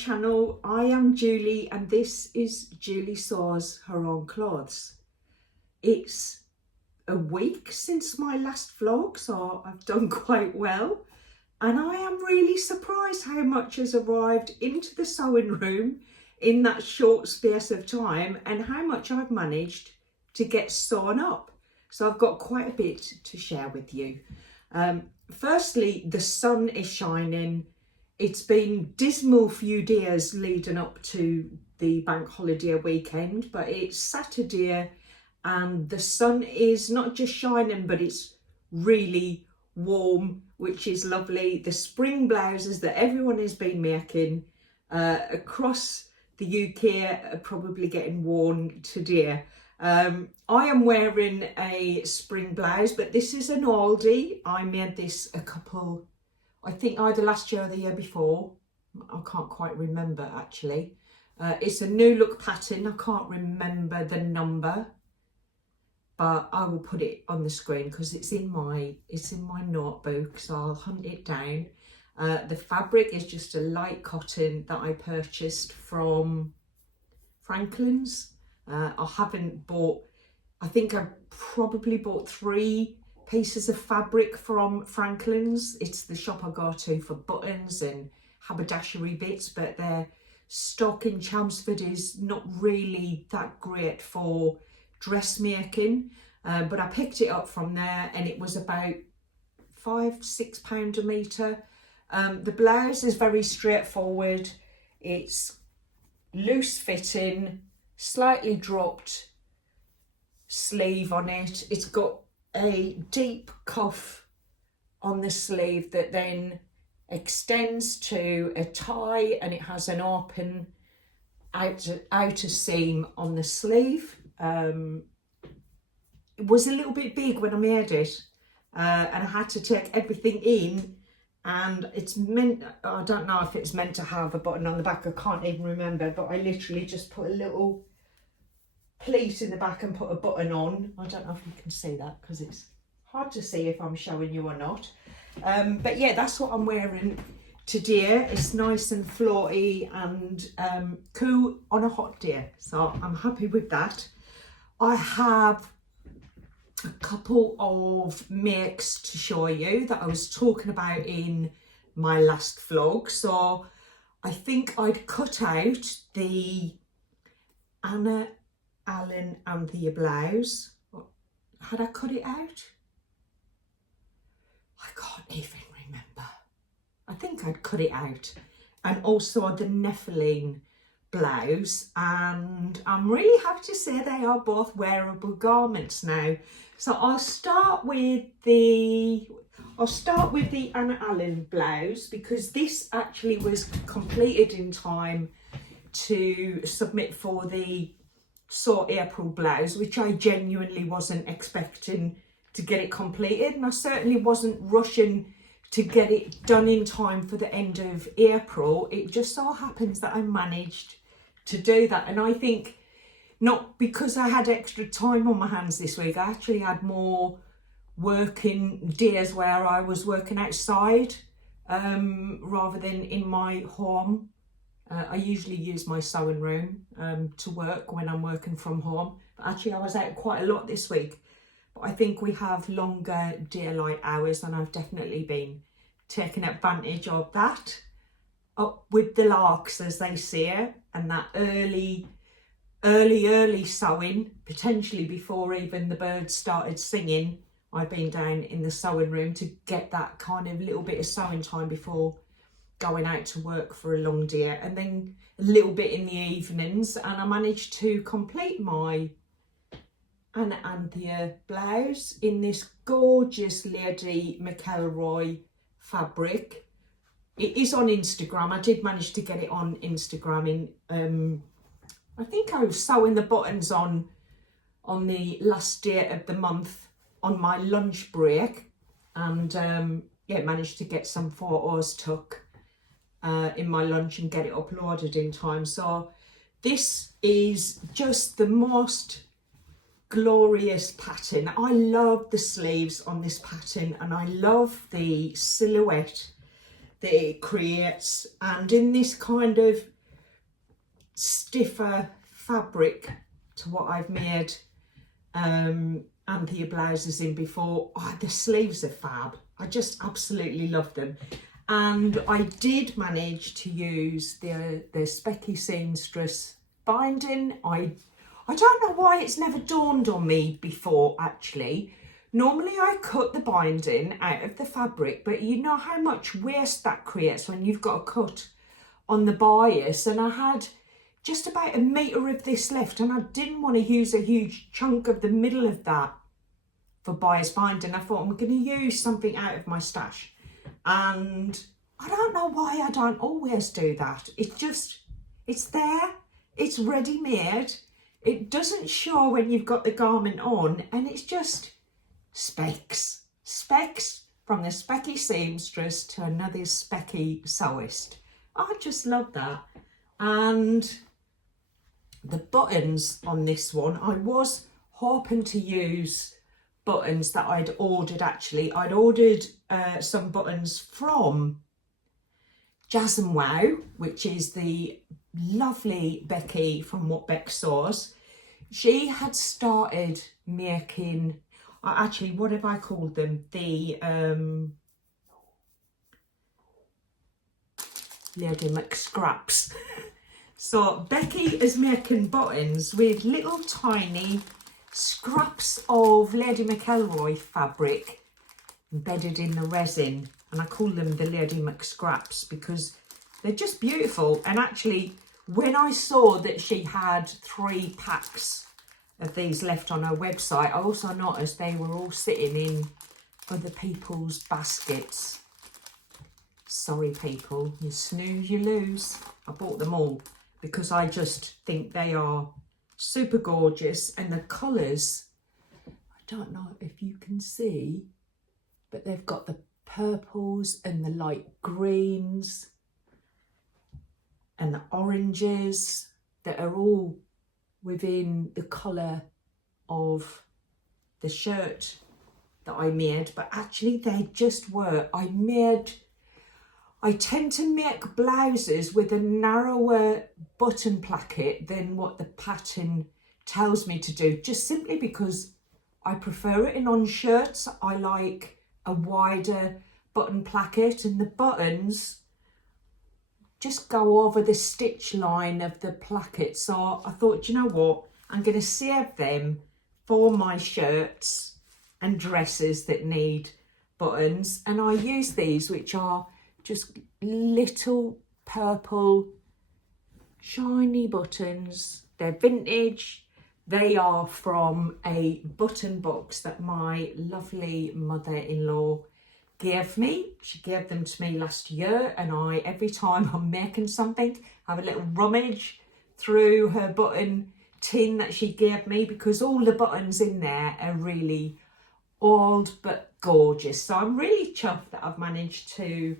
channel. I am Julie and this is Julie Sews Her Own Clothes. It's a week since my last vlog, so I've done quite well, and I am really surprised how much has arrived into the sewing room in that short space of time and how much I've managed to get sewn up. So I've got quite a bit to share with you. Firstly, the sun is shining. It's been dismal few days leading up to the bank holiday weekend, but it's Saturday and the sun is not just shining, but it's really warm, which is lovely. The spring blouses that everyone has been making across the UK are probably getting worn today. I am wearing a spring blouse, but this is an oldie. I made this I think either last year or the year before. I can't quite remember actually. It's a new look pattern. I can't remember the number, but I will put it on the screen because it's in my notebook, so I'll hunt it down. The fabric is just a light cotton that I purchased from Franklin's. I haven't bought, I think I've probably bought 3 pieces of fabric from Franklin's. It's the shop I go to for buttons and haberdashery bits, but their stock in Chelmsford is not really that great for dressmaking. But I picked it up from there and it was about £5–6 a metre. The blouse is very straightforward. It's loose fitting, slightly dropped sleeve on it. It's got a deep cuff on the sleeve that then extends to a tie, and it has an open outer seam on the sleeve. It was a little bit big when I made it, and I had to take everything in, and it's meant, I don't know if it's meant to have a button on the back, I can't even remember, but I literally just put a little pleat in the back and put a button on. I don't know if you can see that because it's hard to see if I'm showing you or not. But yeah, that's what I'm wearing today. It's nice and floaty and cool on a hot day, so I'm happy with that. I have a couple of makes to show you that I was talking about in my last vlog. So I think I'd cut out the Allen Anthia blouse. Had I cut it out? I can't even remember. I think I'd cut it out. And also the Nephilim blouse, and I'm really happy to say they are both wearable garments now. So I'll start with the Anna Allen blouse because this actually was completed in time to submit for the April blouse, which I genuinely wasn't expecting to get it completed, and I certainly wasn't rushing to get it done in time for the end of April. It just so happens that I managed to do that, and I think not because I had extra time on my hands this week. I actually had more working days where I was working outside rather than in my home. I usually use my sewing room to work when I'm working from home. But actually I was out quite a lot this week. But I think we have longer daylight hours and I've definitely been taking advantage of that. Up with the larks, as they say, and that early sewing, potentially before even the birds started singing. I've been down in the sewing room to get that kind of little bit of sewing time before going out to work for a long day, and then a little bit in the evenings, and I managed to complete my Anna Anthia blouse in this gorgeous Lady McElroy fabric. It is on Instagram. I did manage to get it on Instagram in I think I was sewing the buttons on the last day of the month on my lunch break, and yeah, managed to get some photos took in my lunch and get it uploaded in time. So this is just the most glorious pattern. I love the sleeves on this pattern, and I love the silhouette that it creates, and in this kind of stiffer fabric to what I've made Anthia blouses in before. Oh, the sleeves are fab. I just absolutely love them. And I did manage to use the Specky Seamstress binding. I don't know why it's never dawned on me before, actually. Normally I cut the binding out of the fabric, but you know how much waste that creates when you've got a cut on the bias, and I had just about a metre of this left, and I didn't want to use a huge chunk of the middle of that for bias binding. I thought I'm going to use something out of my stash, and I don't know why I don't always do that. It's there, it's ready made, it doesn't show when you've got the garment on, and it's just specs from the Specky Seamstress to another Specky Sewist. I just love that. And the buttons on this one, I was hoping to use buttons that I'd ordered. Actually, I'd ordered some buttons from Jazz and Wow, which is the lovely Becky from What Beck Sews. She had started making, actually, what have I called them? The Lady McScraps. So Becky is making buttons with little tiny scraps of Lady McElroy fabric embedded in the resin, and I call them the Lady McScraps because they're just beautiful. And actually, when I saw that she had 3 packs of these left on her website, I also noticed they were all sitting in other people's baskets. Sorry people, you snooze, you lose. I bought them all because I just think they are super gorgeous, and the colours, I don't know if you can see, but they've got the purples and the light greens and the oranges that are all within the colour of the shirt that I made. But actually they just were, I tend to make blouses with a narrower button placket than what the pattern tells me to do, just simply because I prefer it in on shirts. I like a wider button placket, and the buttons just go over the stitch line of the placket. So I thought, you know what, I'm going to save them for my shirts and dresses that need buttons. And I use these, which are just little purple shiny buttons. They're vintage. They are from a button box that my lovely mother-in-law gave me. She gave them to me last year, and I, every time I'm making something, have a little rummage through her button tin that she gave me, because all the buttons in there are really old but gorgeous. So I'm really chuffed that I've managed to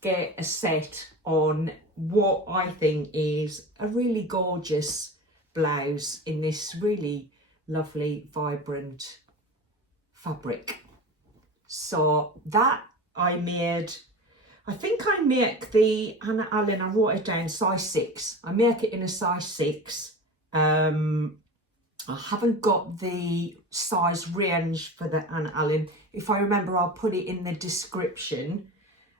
get a set on what I think is a really gorgeous blouse in this really lovely vibrant fabric. So that I made, I think I make the Anna Allen, I wrote it down, size 6. I make it in a size 6. I haven't got the size range for the Anna Allen. If I remember, I'll put it in the description.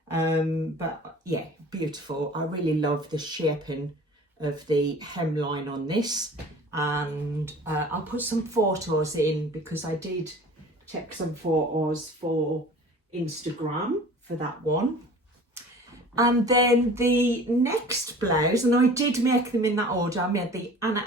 But yeah, beautiful. I really love the shaping of the hemline on this, and I'll put some photos in because I did check some photos for Instagram for that one. And then the next blouse, and I did make them in that order. I made the Anna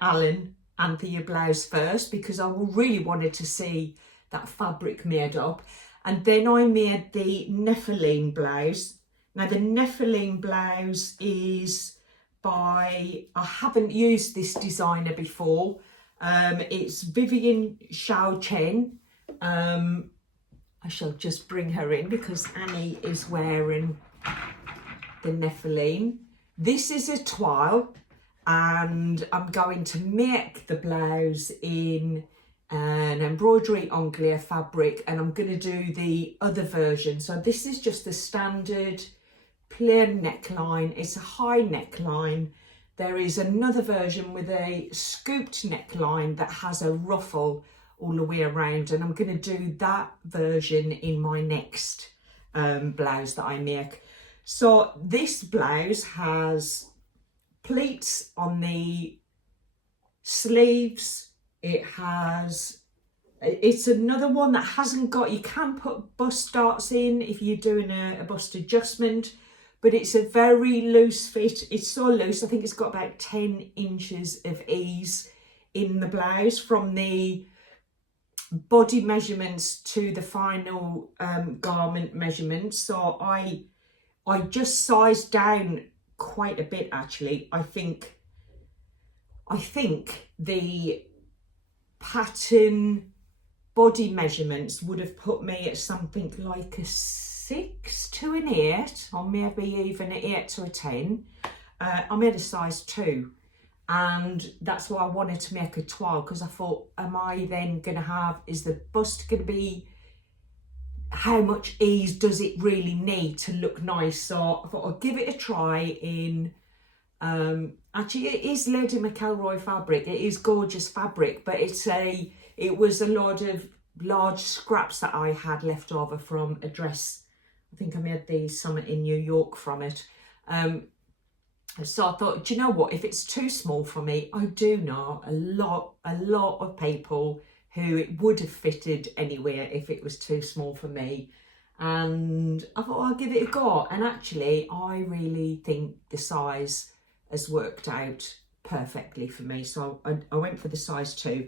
Allen Anthia blouse first because I really wanted to see that fabric made up, and then I made the Nephilim blouse. Now the Nephilim blouse is by, I haven't used this designer before, it's Vivian Shao Chen. I shall just bring her in because Annie is wearing the Nephilim. This is a toile, and I'm going to make the blouse in an embroidery anglaise fabric, and I'm going to do the other version. So this is just the standard plain neckline. It's a high neckline. There is another version with a scooped neckline that has a ruffle all the way around, and I'm going to do that version in my next blouse that I make. So this blouse has pleats on the sleeves. It's another one that hasn't got, you can put bust darts in if you're doing a bust adjustment, but it's a very loose fit. It's so loose, I think it's got about 10 inches of ease in the blouse from the body measurements to the final garment measurements. So I just sized down quite a bit actually. I think the pattern body measurements would have put me at something like a 6 to an 8, or maybe even an 8 to a 10. I made a size 2, and that's why I wanted to make a 12, because I thought, am I then going to have, is the bust going to be, how much ease does it really need to look nice? So I thought I'd give it a try in, actually it is Lady McElroy fabric. It is gorgeous fabric, but it was a lot of large scraps that I had left over from a dress. I think I made the summit in New York from it. So I thought, do you know what, if it's too small for me, I do know a lot of people who it would have fitted anywhere if it was too small for me. And I thought, I'll give it a go. And actually, I really think the size has worked out perfectly for me. So I went for the size 2.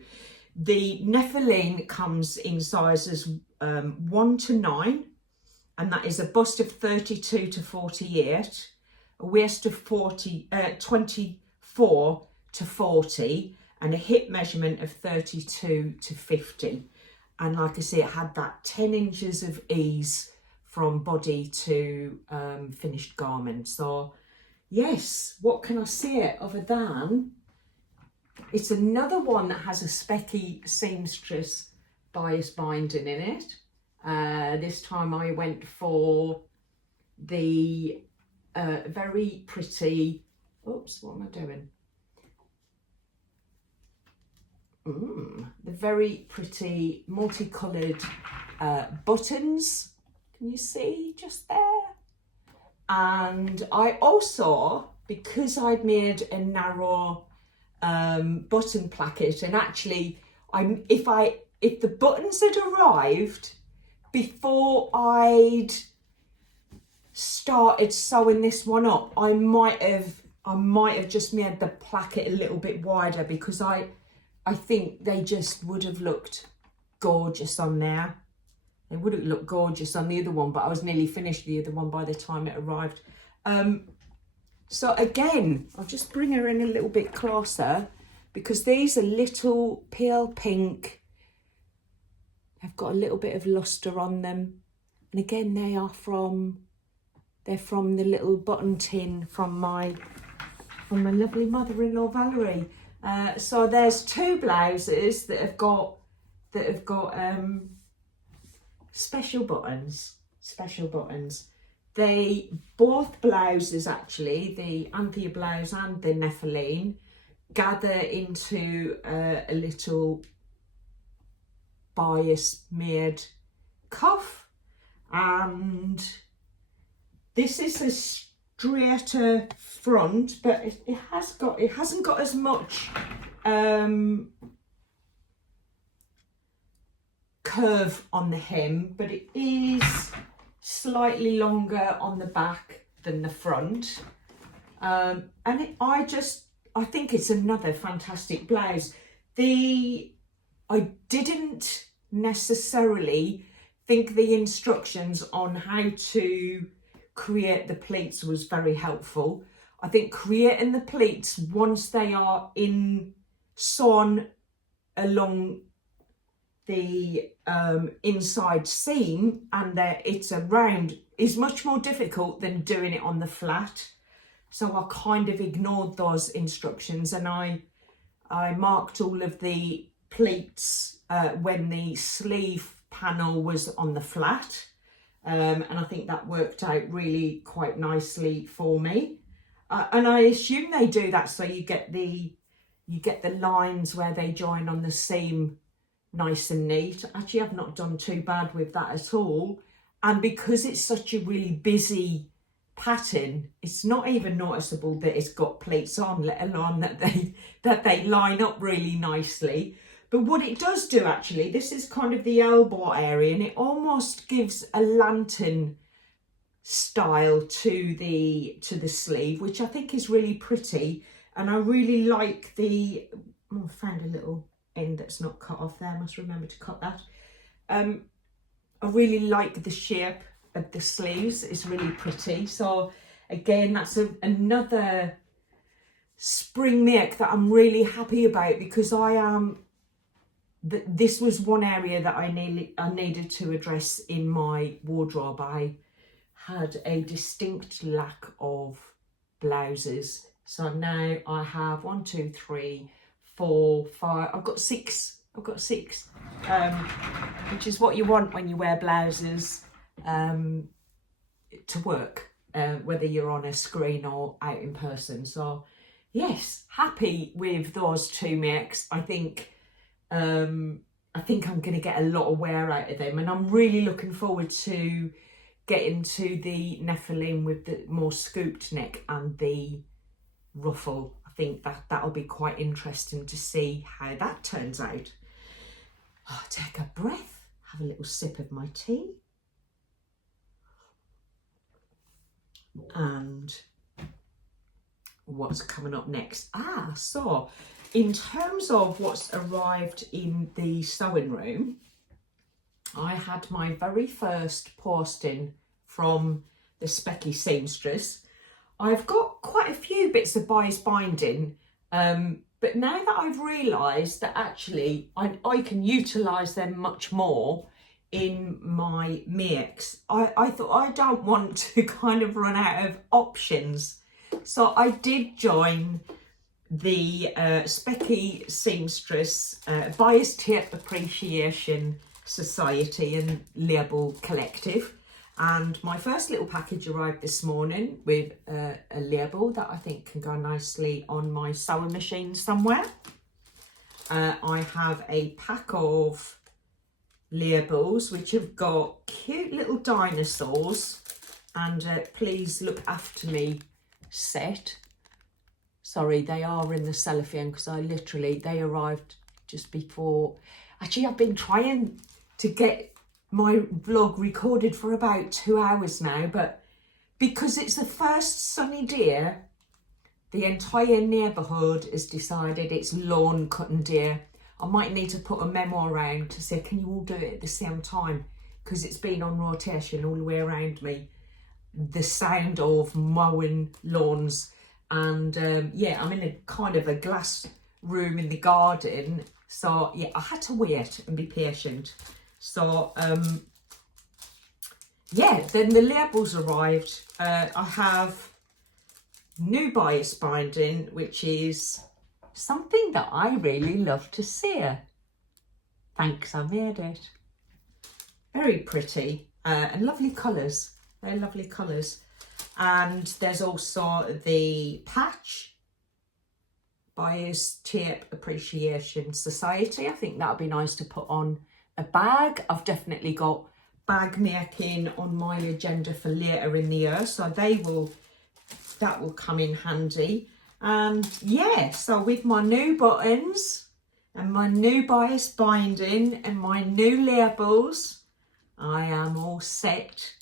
The Nephilim comes in sizes 1 to 9, and that is a bust of 32 to 48, a waist of 24 to 40, and a hip measurement of 32 to 50. And like I say, it had that 10 inches of ease from body to finished garment. So yes, what can I say other than it's another one that has a specky seamstress bias binding in it. This time I went for the very pretty, oops, what am I doing? The very pretty multicoloured buttons. Can you see just there? And I also, because I'd made a narrow button placket, and actually if the buttons had arrived before I'd started sewing this one up, I might have just made the placket a little bit wider, because I think they just would have looked gorgeous on there. They wouldn't look gorgeous on the other one, but I was nearly finished the other one by the time it arrived. So again, I'll just bring her in a little bit closer, because these are little pale pink. They've got a little bit of luster on them. And again, they're from the little button tin from my lovely mother-in-law Valerie. So there's 2 blouses that have got special buttons. They both blouses actually, the Anthia blouse and the Nephilim, gather into a little bias made cuff, and this is a straighter front, but it hasn't got as much curve on the hem, but it is slightly longer on the back than the front. And I think it's another fantastic blouse. I didn't necessarily think the instructions on how to create the pleats was very helpful. I think creating the pleats, once they are sewn along the inside seam and it's around, is much more difficult than doing it on the flat. So I kind of ignored those instructions, and I marked all of the pleats when the sleeve panel was on the flat, and I think that worked out really quite nicely for me. And I assume they do that so you get the lines where they join on the seam nice and neat. Actually, I've not done too bad with that at all. And because it's such a really busy pattern, it's not even noticeable that it's got pleats on, let alone that they line up really nicely. But what it does do, actually, this is kind of the elbow area, and it almost gives a lantern style to the sleeve, which I think is really pretty. And I really like the, oh, I found a little end that's not cut off there, I must remember to cut that. I really like the shape of the sleeves, it's really pretty. So again, that's another spring make that I'm really happy about, because this was one area that I needed to address in my wardrobe. I had a distinct lack of blouses. So now I have 1, 2, 3, 4, 5. I've got six, which is what you want when you wear blouses to work, whether you're on a screen or out in person. So yes, happy with those two makes. I think I'm going to get a lot of wear out of them, and I'm really looking forward to getting to the Nephilim with the more scooped neck and the ruffle. I think that'll be quite interesting to see how that turns out. Oh, take a breath, have a little sip of my tea, and what's coming up next? So in terms of what's arrived in the sewing room, I had my very first posting from the Specky seamstress. I've got quite a few bits of bias binding, but now that I've realised that actually I can utilise them much more in my makes, I thought I don't want to kind of run out of options. So I did join the Specky seamstress Bias Tape Appreciation Society and Label Collective, and my first little package arrived this morning with a label that I think can go nicely on my sewing machine somewhere. I have a pack of labels which have got cute little dinosaurs and please look after me set. Sorry, they are in the cellophane because they arrived just before. Actually, I've been trying to get my vlog recorded for about 2 hours now, but because it's the first sunny day, the entire neighbourhood has decided it's lawn cutting day. I might need to put a memo around to say, can you all do it at the same time? Because it's been on rotation all the way around me, the sound of mowing lawns. And yeah, I'm in a kind of a glass room in the garden. So yeah, I had to wait and be patient. So yeah, then the labels arrived. I have new bias binding, which is something that I really love to see. Thanks, I made it. Very pretty and lovely colours. Very lovely colours. And there's also the patch, Bias Tape Appreciation Society. I think that would be nice to put on a bag. I've definitely got bag making on my agenda for later in the year, so that will come in handy. And yeah, so with my new buttons and my new bias binding and my new labels, I am all set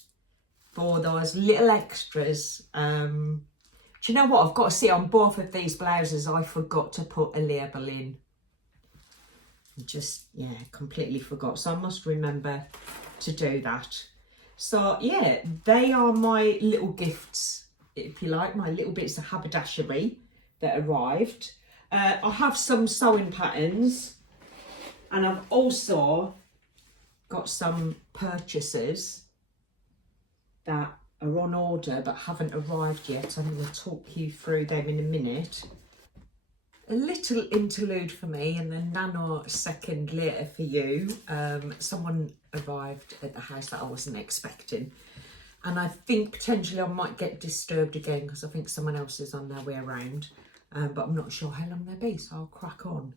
for those little extras. Do you know what? I've got to see on both of these blouses, I forgot to put a label in. Just, yeah, completely forgot. So I must remember to do that. So yeah, they are my little gifts, if you like, my little bits of haberdashery that arrived. I have some sewing patterns, and I've also got some purchases that are on order but haven't arrived yet. I'm going to talk you through them in a minute. a little interlude for me and then nanosecond later for you. Someone arrived at the house that I wasn't expecting, and I think potentially I might get disturbed again because I think someone else is on their way around, but I'm not sure how long they'll be, so I'll crack on.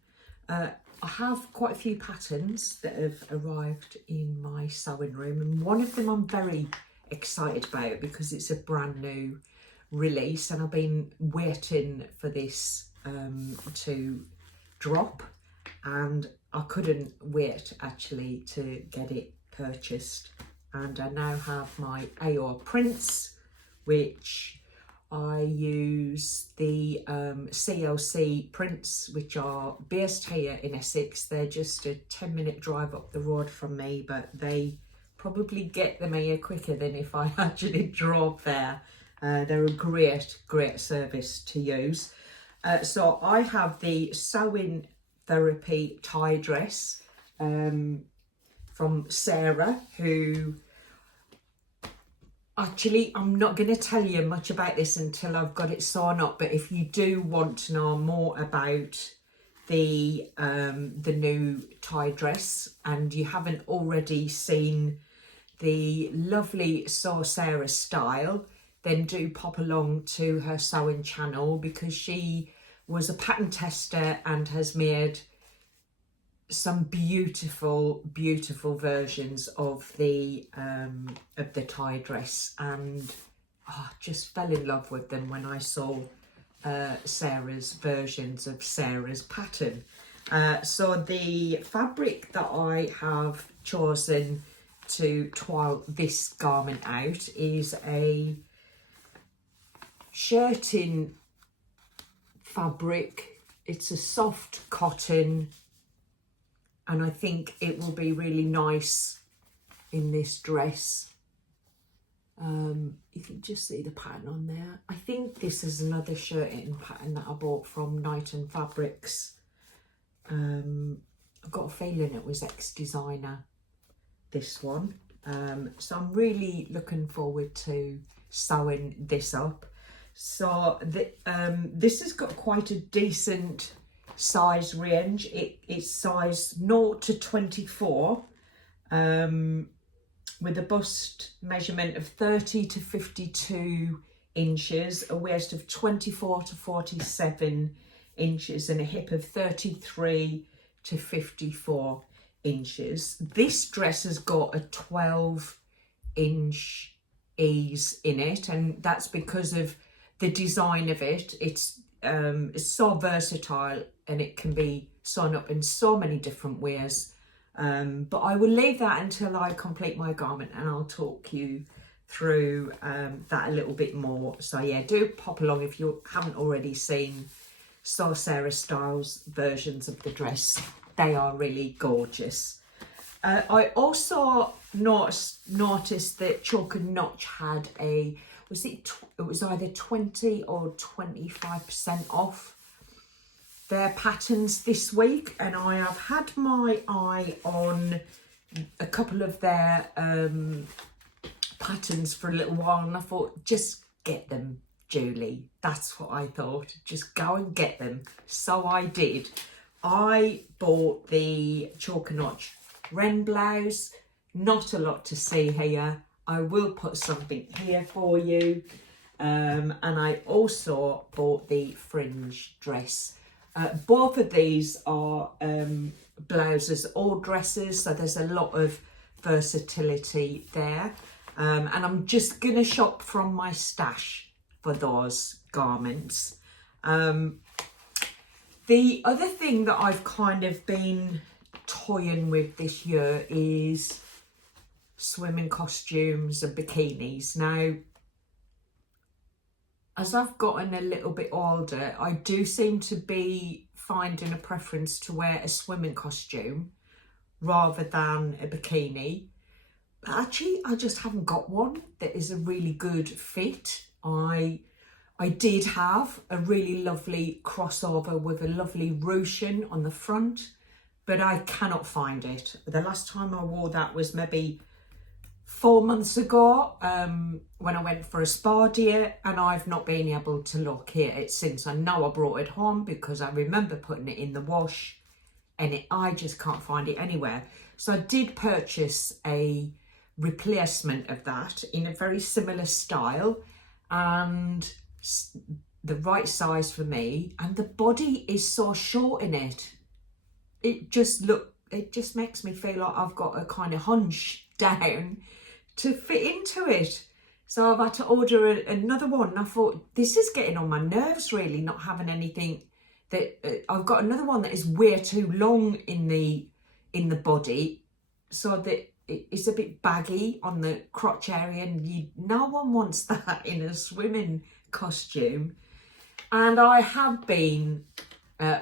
I have quite a few patterns that have arrived in my sewing room, and one of them I'm very excited about because it's a brand new release and I've been waiting for this to drop, and I couldn't wait actually to get it purchased. And I now have my AR prints, which I use the CLC prints, which are based here in Essex. They're just a 10-minute drive up the road from me, but they probably get them here quicker than if I actually drove there. They're a great service to use. So I have the Sewing Therapy tie dress from Sarah, who actually, I'm not going to tell you much about this until I've got it sewn up, but if you do want to know more about the new tie dress and you haven't already seen the lovely Sew Sarah style, then do pop along to her sewing channel, because she was a pattern tester and has made some beautiful versions of the tie dress, and just fell in love with them when I saw Sarah's versions of Sarah's pattern. So the fabric that I have chosen to twirl this garment out is a shirting fabric. It's a soft cotton, and I think it will be really nice in this dress. You can just see the pattern on there. I think this is another shirting pattern that I bought from Night and Fabrics. I've got a feeling it was ex-designer, this one. So I'm really looking forward to sewing this up. So this has got quite a decent size range. It's size 0 to 24, with a bust measurement of 30 to 52 inches, a waist of 24 to 47 inches, and a hip of 33 to 54 inches. This dress has got a 12-inch ease in it, and that's because of the design of it. It's so versatile and it can be sewn up in so many different ways. But I will leave that until I complete my garment and I'll talk you through that a little bit more. So yeah, do pop along if you haven't already seen Sew Sarah Styles versions of the dress. They are really gorgeous. I also noticed that Chalk and Notch had a, it was either 20 or 25% off their patterns this week, and I have had my eye on a couple of their patterns for a little while, and I thought, just get them, Julie. That's what I thought, just go and get them. So I did. I bought the Chalk and Notch Wren blouse. Not a lot to see here. I will put something here for you. And I also bought the fringe dress. Both of these are blouses or dresses, so there's a lot of versatility there. And I'm just going to shop from my stash for those garments. The other thing that I've kind of been toying with this year is swimming costumes and bikinis. Now, as I've gotten a little bit older, I do seem to be finding a preference to wear a swimming costume rather than a bikini. But actually, I just haven't got one that is a really good fit. I did have a really lovely crossover with a lovely ruching on the front, but I cannot find it. The last time I wore that was maybe 4 months ago when I went for a spa day, and I've not been able to look here it since. I know I brought it home because I remember putting it in the wash, and I just can't find it anywhere. So I did purchase a replacement of that in a very similar style and the right size for me, and the body is so short in it. It just makes me feel like I've got a kind of hunch down to fit into it. So I've had to order another one. And I thought, this is getting on my nerves, really, not having anything that I've got another one that is way too long in the body, so that it's a bit baggy on the crotch area, and no one wants that in a swimming costume. And I have been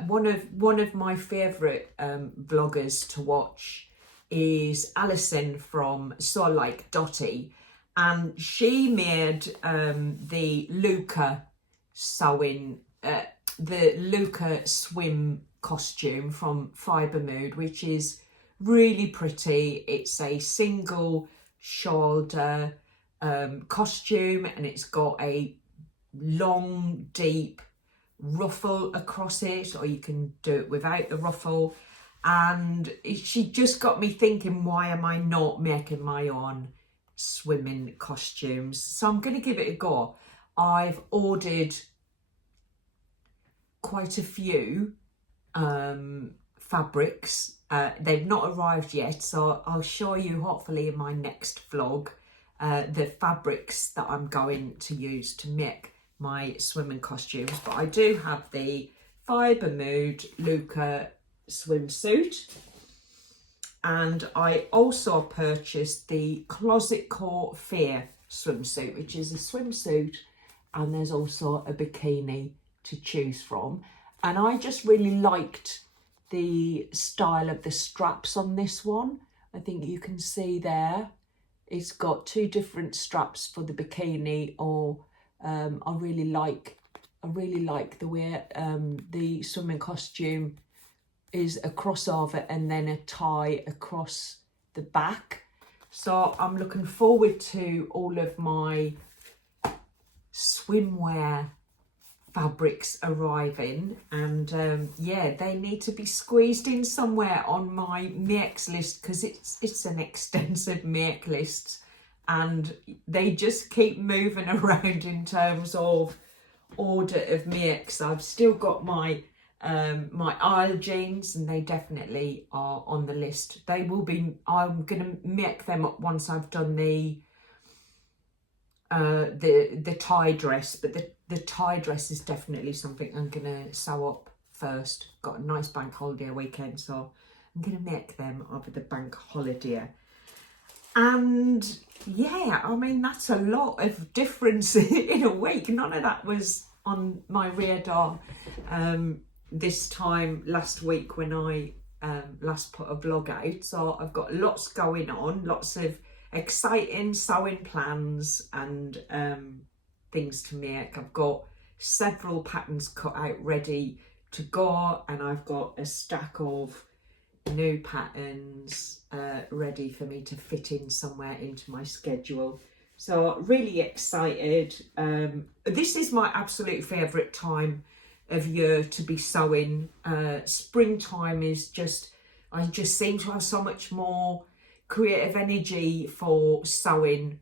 one of my favourite vloggers to watch is Alison from So Like Dotty, and she made the Luca sewing, the Luca swim costume from Fibre Mood, which is really pretty. It's a single shoulder costume, and it's got a long, deep ruffle across it, or you can do it without the ruffle. And she just got me thinking, why am I not making my own swimming costumes? So I'm going to give it a go. I've ordered quite a few fabrics. They've not arrived yet, so I'll show you hopefully in my next vlog the fabrics that I'm going to use to make my swimming costumes. But I do have the Fibre Mood Luca swimsuit, and I also purchased the Closet Core Fear swimsuit, which is a swimsuit and there's also a bikini to choose from. And I just really liked the style of the straps on this one. I think you can see there it's got two different straps for the bikini, or I really like the way the swimming costume is a crossover and then a tie across the back. So I'm looking forward to all of my swimwear fabrics arriving, and yeah, they need to be squeezed in somewhere on my makes list, because it's an extensive make list and they just keep moving around in terms of order of makes. I've still got my my Isle jeans, and they definitely are on the list. They will be, I'm gonna make them up once I've done the tie dress, but the tie dress is definitely something I'm gonna sew up first. Got a nice bank holiday weekend, so I'm gonna make them over the bank holiday. And yeah, I mean, that's a lot of difference in a week. None of that was on my radar this time last week when I last put a vlog out. So I've got lots going on, lots of exciting sewing plans and things to make. I've got several patterns cut out ready to go, and I've got a stack of new patterns ready for me to fit in somewhere into my schedule. So really excited. This is my absolute favourite time of year to be sewing. Springtime is just, I just seem to have so much more creative energy for sewing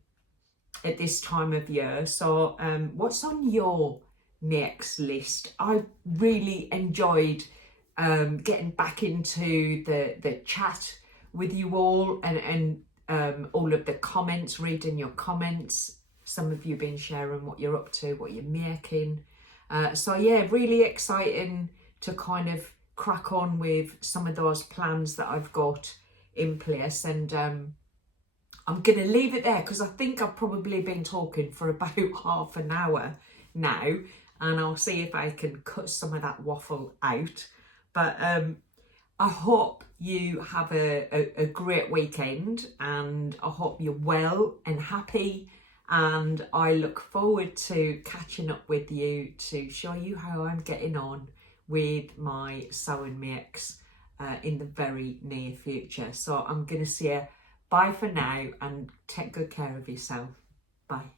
at this time of year. So what's on your next list? I really enjoyed getting back into the chat with you all, and all of the comments, reading your comments. Some of you been sharing what you're up to, what you're making. So yeah, really exciting to kind of crack on with some of those plans that I've got in place. And I'm going to leave it there because I think I've probably been talking for about half an hour now, and I'll see if I can cut some of that waffle out. But I hope you have a great weekend, and I hope you're well and happy, and I look forward to catching up with you to show you how I'm getting on with my sewing makes in the very near future. So I'm going to say Bye for now and take good care of yourself. Bye.